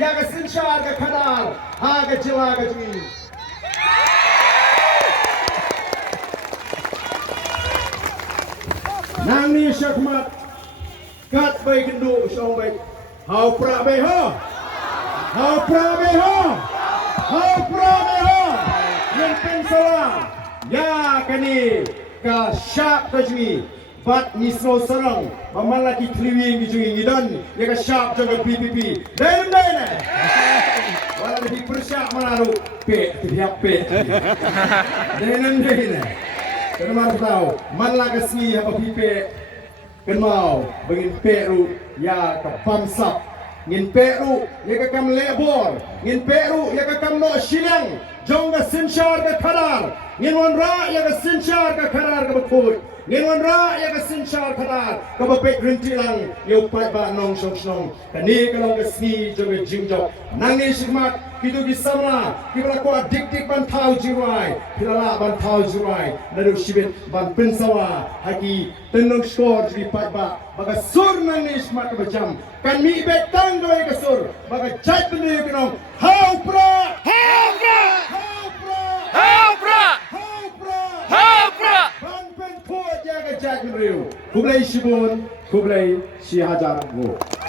ya ke sinshar ke khadar ha ke jila ke jui nang ni syakmat kat bai kendu Shon bai hau Prah bai ho hau Prah bai ho hau Prah bai ho yang pen sawa ya kani ka shab ke jui bat nisro sarang mamalaki kliwing di jui ngidon ya ka shab jaga VPP dan wala di persyak manaru pe tiap pe dan kan mar tahu man la ka si apa pipe kan mau bengin peru ya ka pamsap ngin peru ya ka kam lebor ngin peru ya ka kam no silang jong ka sinshar ka khadar ngin wan ra ya ka sinshar ka khadar ka bakut ngin wan ra ya ka sinshar khadar ka bapek rinti lang yo pai ba nong shong kani ka long ka si jong jingjo nang ni sikmat kitu gisamna kibra ko dik ban thau jirai pilala ban thau jirai nadu shibet ban pensawa haki tenong skor di pai ba baga sur nang ni sikmat ka bajam kan mi betang doi ka sur baga jai bende kinong hau Prah hau Prah hau Prah hau Prah hau Prah hau Prah ban pen ko jaga jai bende kublai shibun kublai 1000 go